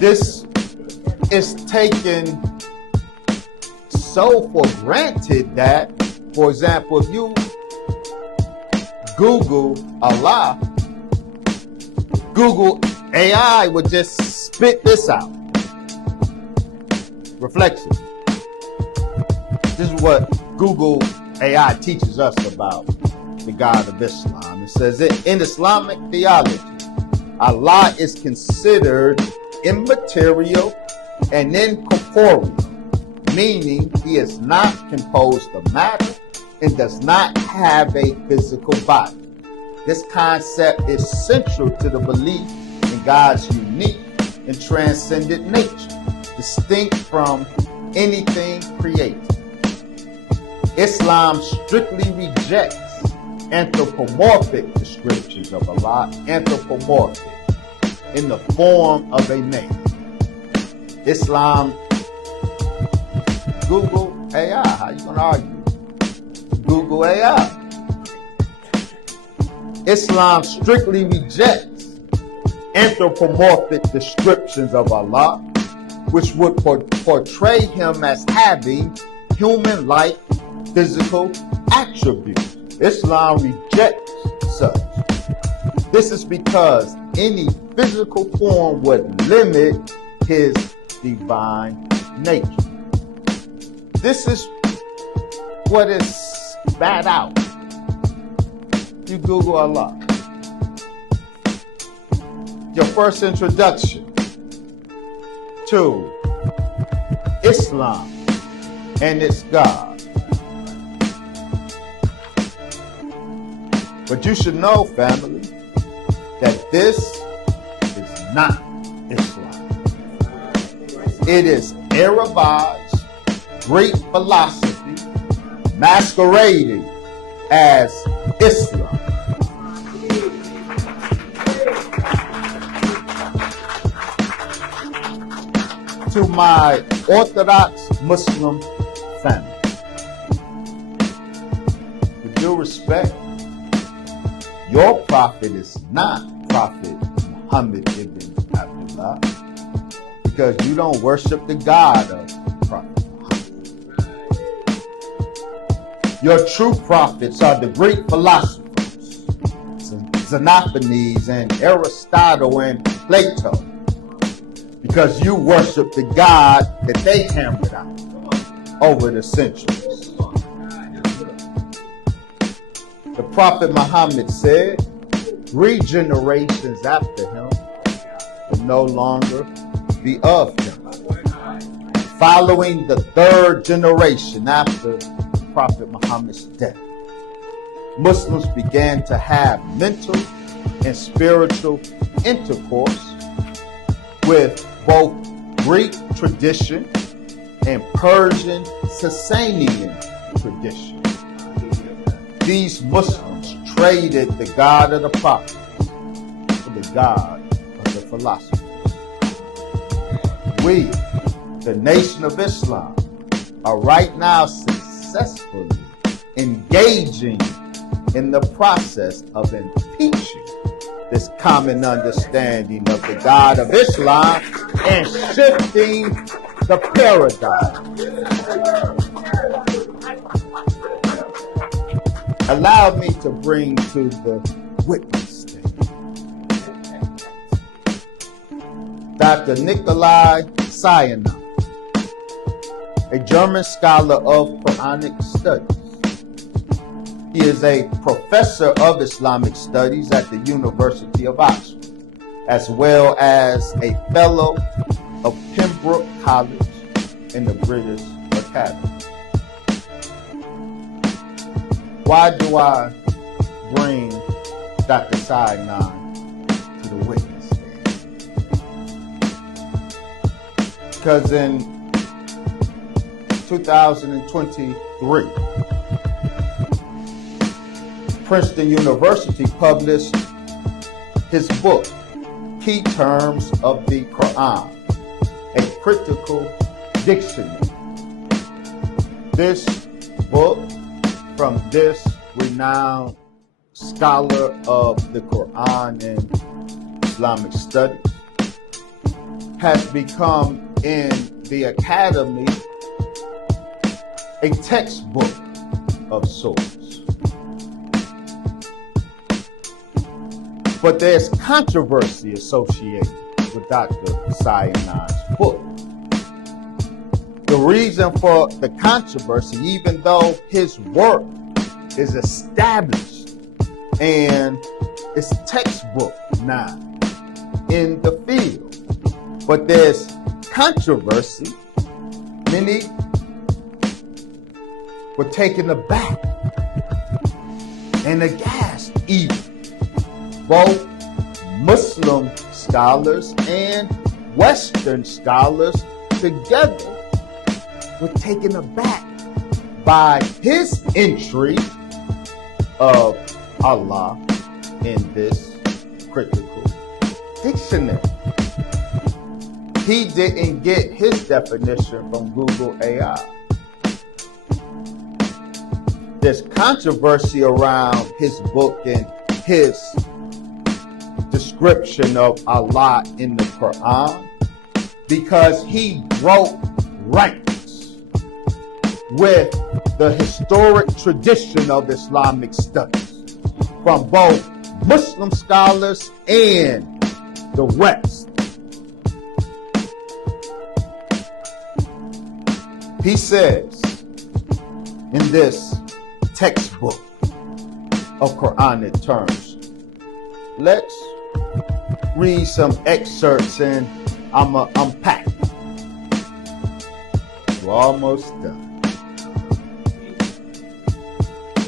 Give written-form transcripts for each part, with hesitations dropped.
This is taken so for granted that, for example, if you Google Allah, Google AI would just spit this out. Reflection. This is what Google AI teaches us about the God of Islam. It says in Islamic theology, Allah is considered immaterial and incorporeal, meaning he is not composed of matter and does not have a physical body. This concept is central to the belief in God's unique and transcendent nature, distinct from anything created. Islam strictly rejects anthropomorphic descriptions of Allah, anthropomorphic, in the form of a man. Islam, Google AI, how you gonna argue? Google AI. Islam strictly rejects anthropomorphic descriptions of Allah, which would portray him as having human-like physical attributes. Islam rejects such. This is because any physical form would limit his divine nature. This is what is spat out. You Google Allah. Your first introduction to Islam and its God. But you should know, family, that this is not Islam. It is Arabized Greek philosophy masquerading as Islam. To my Orthodox Muslim family, with due respect, your prophet is not Prophet Muhammad ibn Abdullah, because you don't worship the God of Prophet Muhammad. Your true prophets are the Greek philosophers, Xenophanes and Aristotle and Plato, because you worship the God that they hammered out over the centuries. The Prophet Muhammad said 3 generations after him will no longer be of him. Following the 3rd generation after the Prophet Muhammad's death, Muslims began to have mental and spiritual intercourse with both Greek tradition and Persian Sasanian tradition. These Muslims traded the God of the prophets for the God of the philosophers. We, the Nation of Islam, are right now successfully engaging in the process of impeaching this common understanding of the God of Islam and shifting the paradigm. Allow me to bring to the witness stand Dr. Nikolai Sayana, a German scholar of Quranic studies. He is a professor of Islamic studies at the University of Oxford, as well as a fellow of Pembroke College in the British Academy. Why do I bring Dr. Sayana to the witness stand? Because in 2023, Princeton University published his book, Key Terms of the Quran, a critical dictionary. This book, from this renowned scholar of the Quran and Islamic studies, has become in the academy a textbook of sorts. But there's controversy associated with Dr. Sinai's book. The reason for the controversy, even though his work is established and it's textbook now in the field, but there's controversy. Many were taken aback and aghast, even both Muslim scholars and Western scholars together were taken aback by his entry of Allah in this critical dictionary. He didn't get his definition from Google AI. There's controversy around his book and his description of Allah in the Quran because he broke ranks with the historic tradition of Islamic studies from both Muslim scholars and the West. He says in this textbook of Quranic terms, let's read some excerpts and I'm going to unpack. We're almost done.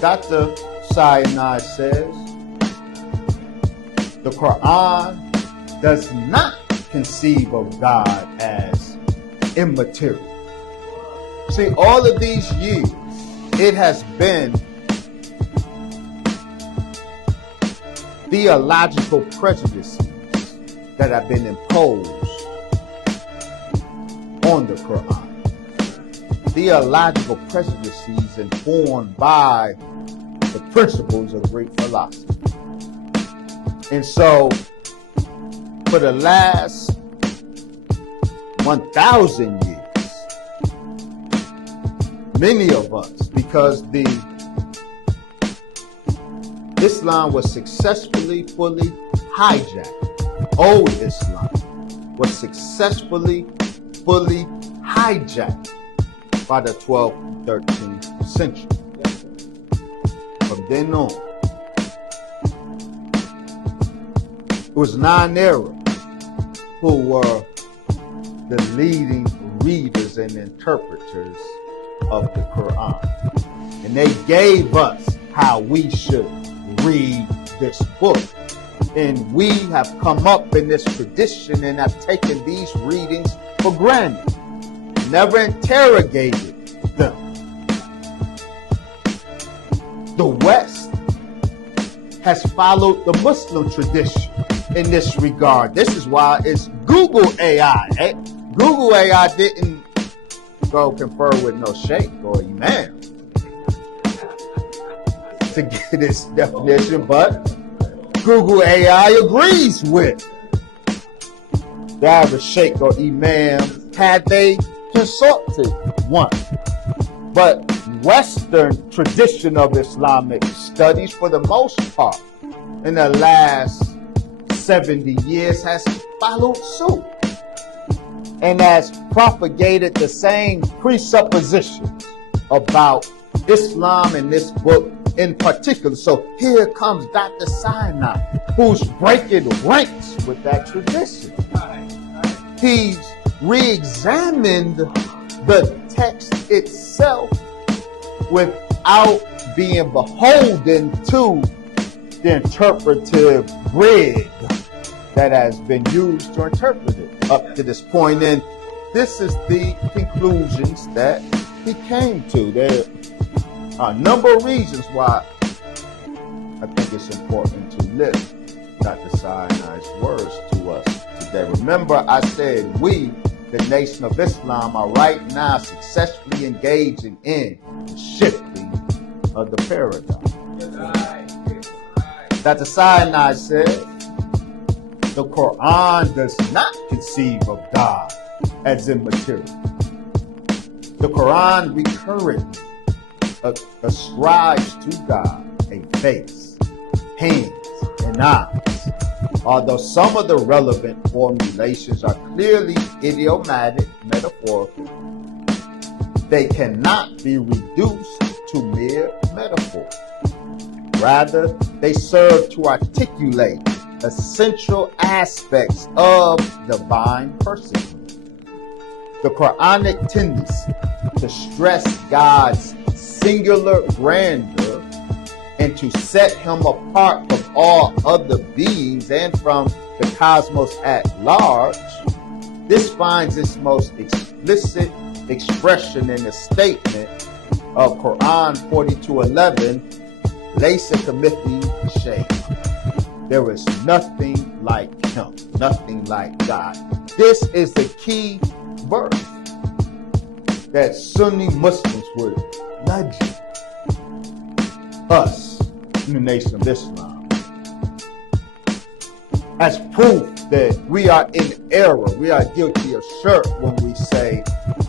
Dr. Sinai says, the Quran does not conceive of God as immaterial. See, all of these years, it has been theological prejudices that have been imposed on the Quran. Theological prejudices informed by the principles of Greek philosophy. And so, for the last 1,000 years, many of us, because the Islam was successfully, fully hijacked. Old Islam was successfully, fully hijacked by the 12th and 13th century. From then on, it was non-Arabs who were the leading readers and interpreters of the Quran. And they gave us how we should read this book. And we have come up in this tradition and have taken these readings for granted. Never interrogated them. The West has followed the Muslim tradition in this regard. This is why it's Google AI. Google AI didn't go confer with no sheikh or imam to get this definition, but Google AI agrees with the average sheikh or imam had they consulted one. But Western tradition of Islamic studies, for the most part, in the last 70 years has followed suit and has propagated the same presuppositions about Islam in this book in particular. So here comes Dr. Sinai, who's breaking ranks with that tradition. He's re-examined the text itself without being beholden to the interpretive grid that has been used to interpret it up to this point. And this is the conclusions that he came to. There are a number of reasons why I think it's important to lift Dr. Sinai's words to us today. Remember, I said we, the Nation of Islam, are right now successfully engaging in the shifting of the paradigm. Dr. Sinai says, The Quran does not conceive of God as immaterial. The Quran recurrently ascribes to God a face, hands, and eyes. Although some of the relevant formulations are clearly idiomatic, metaphorical, they cannot be reduced to mere metaphor. Rather, they serve to articulate essential aspects of divine personhood. The Quranic tendency to stress God's singular grandeur and to set him apart from all other beings and from the cosmos at large, this finds its most explicit expression in the statement of Quran 42:11, Laysa kamithlihi shay'. There is nothing like him, nothing like God. This is the key verse that Sunni Muslims would nudge us in the Nation of Islam as proof that we are in error. We are guilty of shirk when we say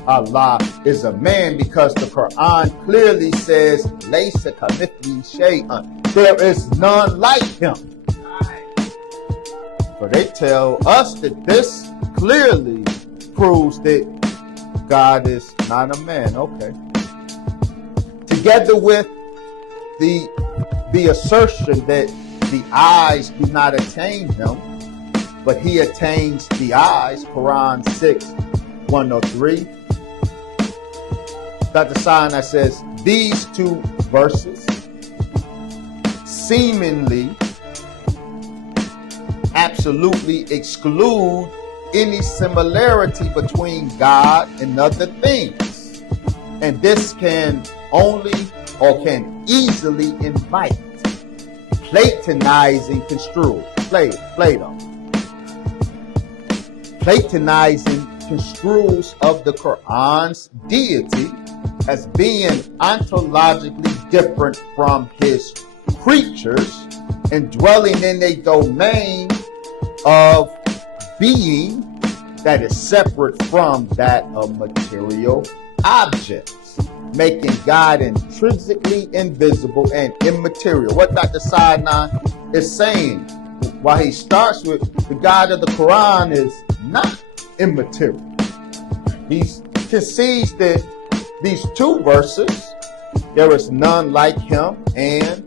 Allah is a man, because the Quran clearly says, Laysa kamithlihi shay'un. There is none like him. But they tell us that this clearly proves that God is not a man. Okay. Together with the assertion that the eyes do not attain him, but he attains the eyes, Quran 6:103. Dr. Sinai says these two verses seemingly absolutely exclude any similarity between God and other things. And this can only or can easily invite Platonizing construes of the Quran's deity as being ontologically different from his creatures and dwelling in a domain of being that is separate from that of material objects, making God intrinsically invisible and immaterial. What Dr. Sinai is saying, while he starts with the God of the Quran is not immaterial, he concedes that these two verses, there is none like him, and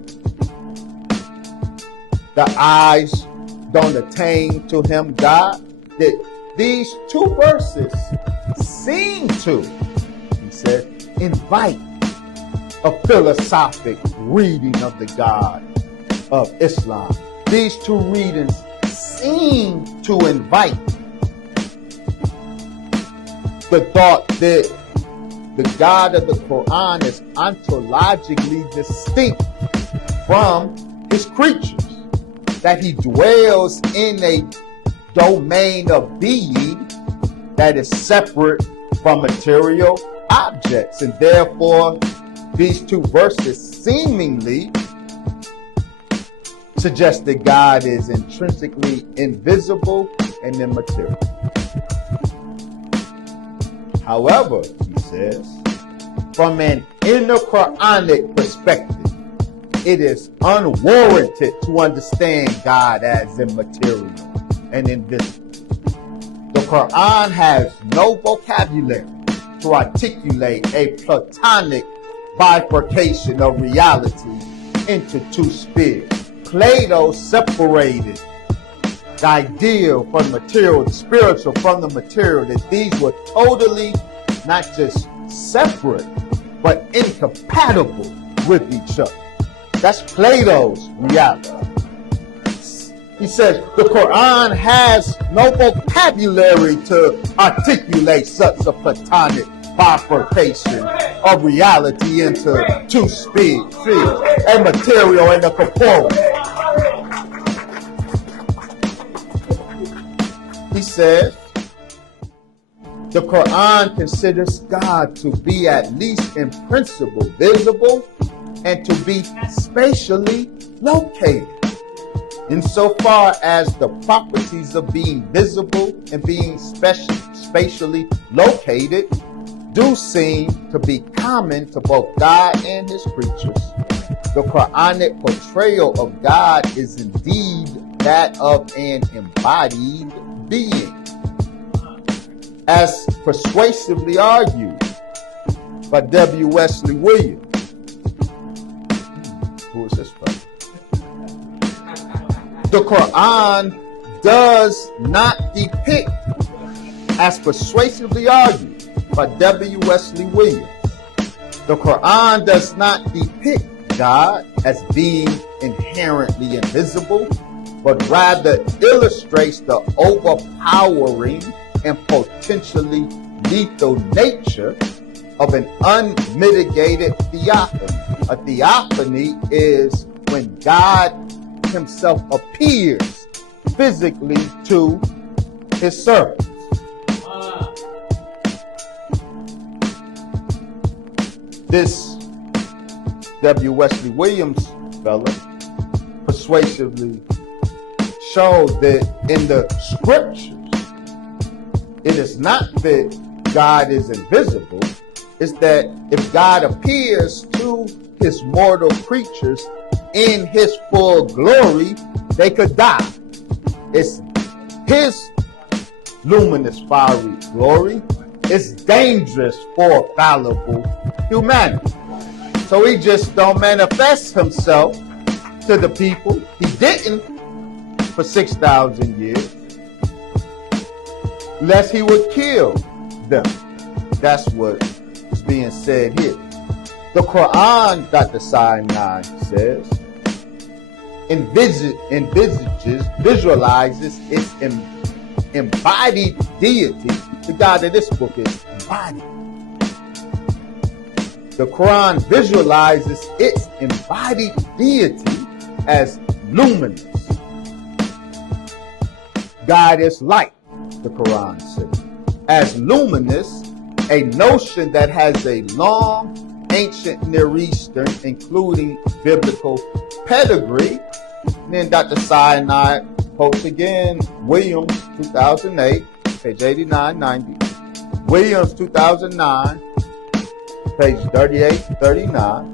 the eyes don't attain to him, God, that these two verses seem to, he said, invite a philosophic reading of the God of Islam. These two readings seem to invite the thought that the God of the Quran is ontologically distinct from his creatures, that he dwells in a domain of being that is separate from material objects, and therefore these two verses seemingly suggest that God is intrinsically invisible and immaterial. However, he says, from an inner Quranic perspective, it is unwarranted to understand God as immaterial and invisible. The Quran has no vocabulary to articulate a Platonic bifurcation of reality into two spheres. Plato separated the ideal from the material, the spiritual from the material, that these were totally not just separate, but incompatible with each other. That's Plato's reality. He says the Quran has no vocabulary to articulate such a Platonic bifurcation of reality into two spheres, a material and a corporeal. He says the Quran considers God to be at least in principle visible and to be spatially located. insofar as the properties of being visible and being spatially located do seem to be common to both God and his creatures, the Quranic portrayal of God is indeed that of an embodied being, as persuasively argued by W. Wesley Williams. Who is this fellow? The Quran does not depict, as persuasively argued by W. Wesley Williams, the Quran does not depict God as being inherently invisible, but rather illustrates the overpowering and potentially lethal nature of an unmitigated theophany. A theophany is when God himself appears physically to his servants. This W. Wesley Williams fella persuasively showed that in the scriptures, it is not that God is invisible, it's that if God appears to his mortal creatures in his full glory, they could die. It's his luminous fiery glory. It's dangerous for fallible humanity. So he just don't manifest himself to the people. He didn't for 6,000 years, lest he would kill them. That's what is being said here. The Quran, Dr. Sinai says, visualizes its embodied deity. The God of this book is embodied. The Quran visualizes its embodied deity as luminous. God is light, the Quran says. As luminous, a notion that has a long, ancient Near Eastern, including biblical pedigree. And then Dr. Sinai quotes again Williams, 2008, page 8990. Williams, 2009, page 38 to 39.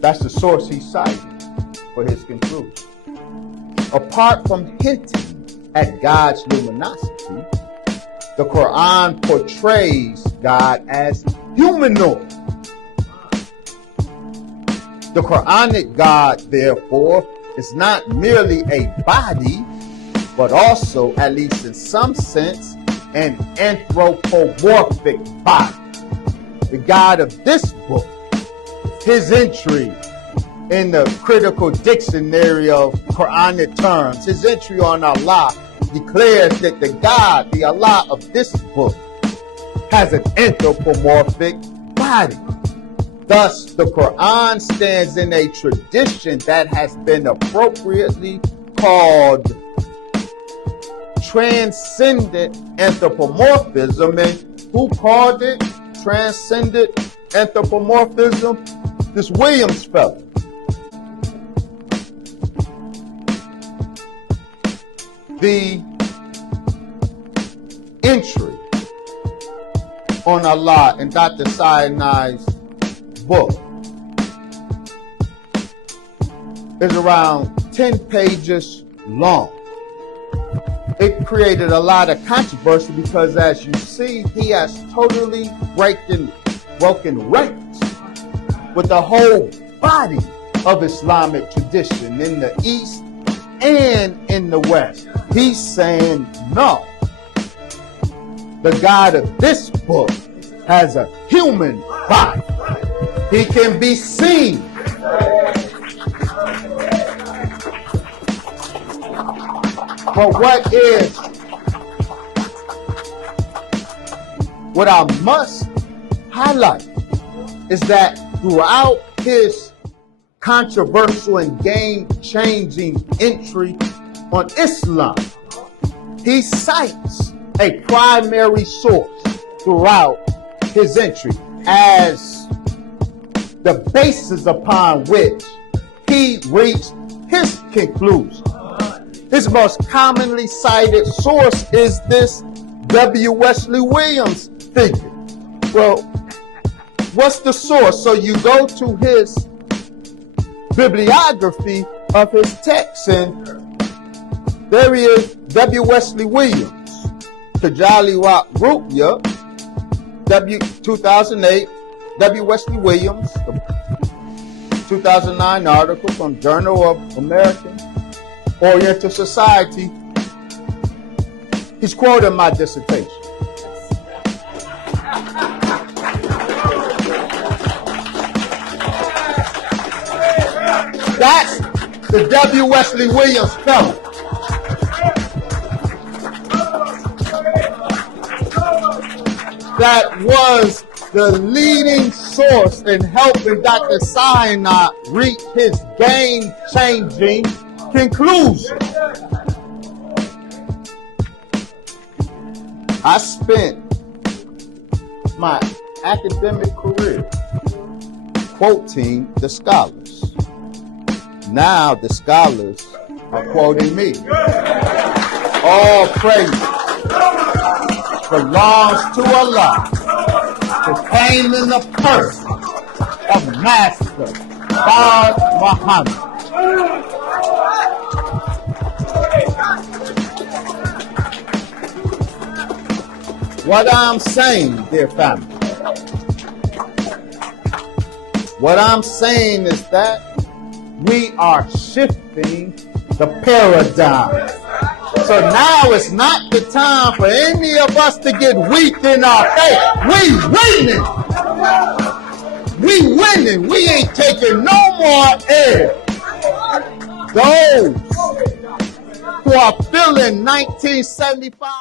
That's the source he cited for his conclusion. Apart from hinting at God's luminosity, the Quran portrays God as humanoid. The Quranic God, therefore, is not merely a body, but also, at least in some sense, an anthropomorphic body. The God of this book, his entry in the critical dictionary of Quranic terms, his entry on Allah declares that the God, the Allah of this book, has an anthropomorphic body. Thus, the Quran stands in a tradition that has been appropriately called transcendent anthropomorphism. And who called it transcendent anthropomorphism? This Williams fellow. The entry on Allah in Dr. Sinai's book is around 10 pages long. It created a lot of controversy because, as you see, he has totally broken ranks with the whole body of Islamic tradition in the East and in the West. He's saying no. The God of this book has a human body. He can be seen. But what I must highlight is that throughout his controversial and game-changing entry on Islam, he cites a primary source throughout his entry as the basis upon which he reached his conclusion. His most commonly cited source is this W. Wesley Williams figure. Well, what's the source? So you go to his bibliography of his text, and there he is, W. Wesley Williams, Kajali Rock Rupya, 2008, W. Wesley Williams, 2009 article from Journal of American Oriental Society. He's quoting my dissertation. That's the W. Wesley Williams fellow. That was the leading source in helping Dr. Sinai reach his game-changing conclusion. I spent my academic career quoting the scholars. Now the scholars are quoting me. All praise belongs to Allah, who came in the person of Master God Muhammad. What I'm saying, dear family, what I'm saying is that we are shifting the paradigm. So now it's not the time for any of us to get weak in our faith. We winning. We winning. We ain't taking no more air. Those who are feeling 1975